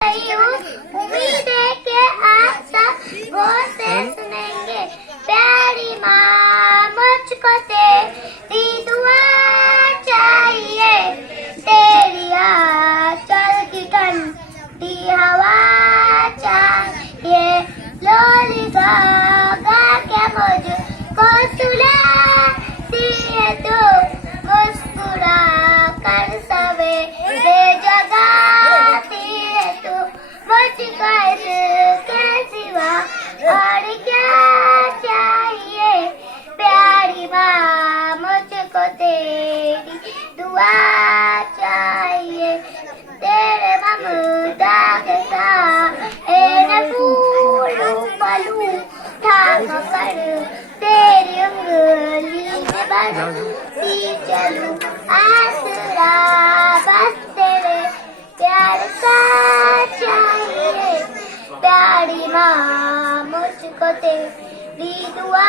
रही हूँ। उम्मीद है कि आप सब गौर से सुनेंगे। प्यारी माँ मुझको तेरी दुआ चाहिए, तेरी आंचल की ठंडी हवा चाहिए। लोरी गा गा के मुझको सुलाती है तू, मुस्कुरा कर सवेरे जगाती है तू। मुझको इसके सिवा और क्या चाहिए। प्यारी माँ मुझको तेरी दुआ चाहिए, तेरे ममता के साए फूलूं फलूं थाम कर तेरी उंगली में बंसी चलूं। आसरा बस तेरे प्यार का चाहिए। प्यारी माँ मुझको तेरी दुआ